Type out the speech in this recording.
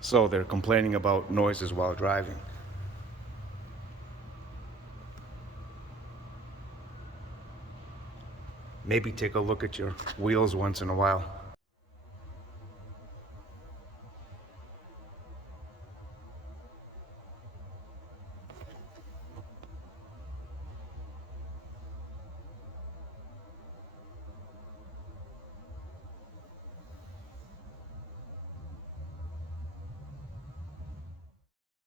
So they're complaining about noises while driving. Maybe take a look at your wheels once in a while.